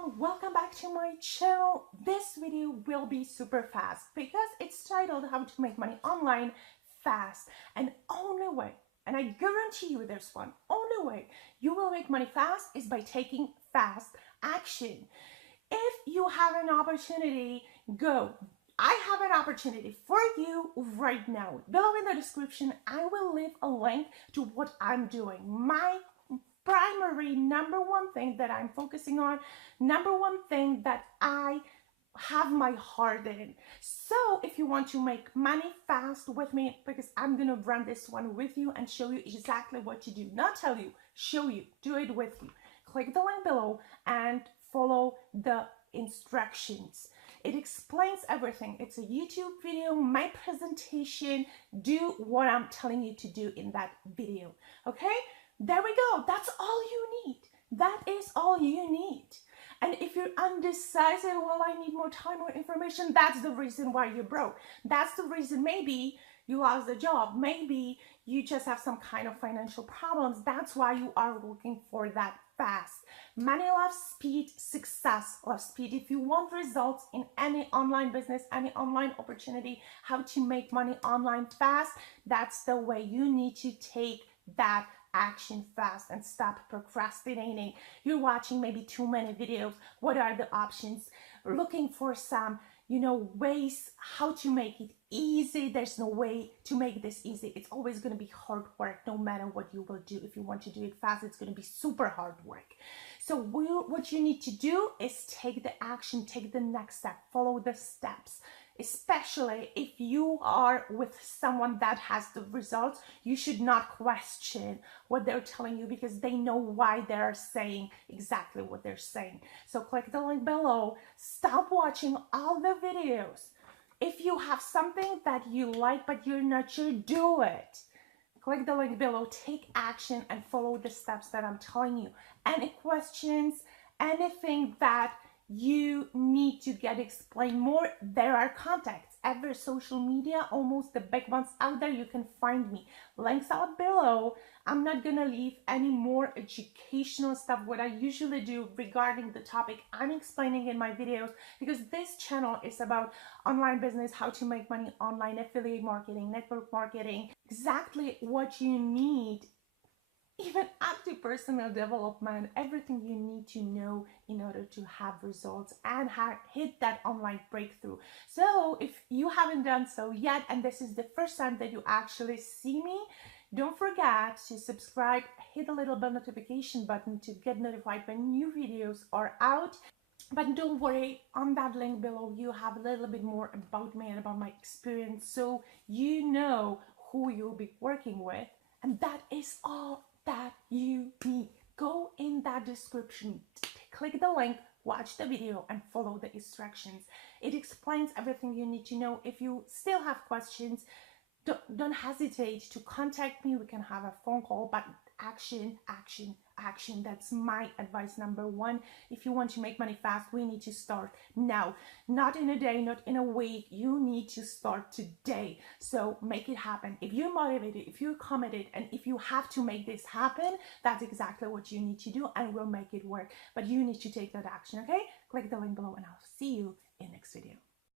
everyone, welcome back to my channel. This video will be super fast because it's titled How to Make Money Online Fast. And only way, and I guarantee you there's one, only way you will make money fast is by taking fast action. If you have an opportunity, go. I have an opportunity for you right now. Below in the description, I will leave a link to what I'm doing. My primary number one thing that I'm focusing on, number one thing that I have my heart in. So if you want to make money fast with me, because I'm gonna run this one with you and show you exactly what to do, not tell you, show you, do it with you. Click the link below and follow the instructions. It explains everything. It's a YouTube video, my presentation. Do what I'm telling you to do in that video, okay? There we go. That's all you need. That is all you need. And if you're undecided, well, I need more time, more information, that's the reason why you're broke. That's the reason maybe you lost a job. Maybe you just have some kind of financial problems. That's why you are looking for that fast. Money loves speed, success loves speed. If you want results in any online business, any online opportunity, how to make money online fast, that's the way you need to take that action fast and stop procrastinating. You're watching maybe too many videos. What are the options? Looking for some, ways how to make it easy. There's no way to make this easy. It's always going to be hard work no matter what you will do. If you want to do it fast, it's going to be super hard work. So what you need to do is take the action, take the next step, follow the steps. Especially if you are with someone that has the results, you should not question what they're telling you because they know why they're saying exactly what they're saying. So click the link below, stop watching all the videos. If you have something that you like but you're not sure, do it. Click the link below, take action and follow the steps that I'm telling you. Any questions, anything that you need to get explained more, there are contacts. Every social media, almost the big ones out there, you can find me. Links out below. I'm not gonna leave any more educational stuff, what I usually do regarding the topic I'm explaining in my videos, because this channel is about online business, how to make money online, affiliate marketing, network marketing, exactly what you need, even up to personal development, everything you need to know in order to have results and hit that online breakthrough. So if you haven't done so yet, and this is the first time that you actually see me, don't forget to subscribe, hit the little bell notification button to get notified when new videos are out. But don't worry, on that link below, you have a little bit more about me and about my experience, so you know who you'll be working with. And that is all that you need. Go in that description, click the link, watch the video and follow the instructions. It explains everything you need to know. If you still have questions, don't hesitate to contact me. We can have a phone call, but action, action, action. That's my advice number one. If you want to make money fast, we need to start now. Not in a day, not in a week. You need to start today. So make it happen. If you're motivated, if you're committed, and if you have to make this happen, that's exactly what you need to do and we'll make it work. But you need to take that action, okay? Click the link below and I'll see you in the next video.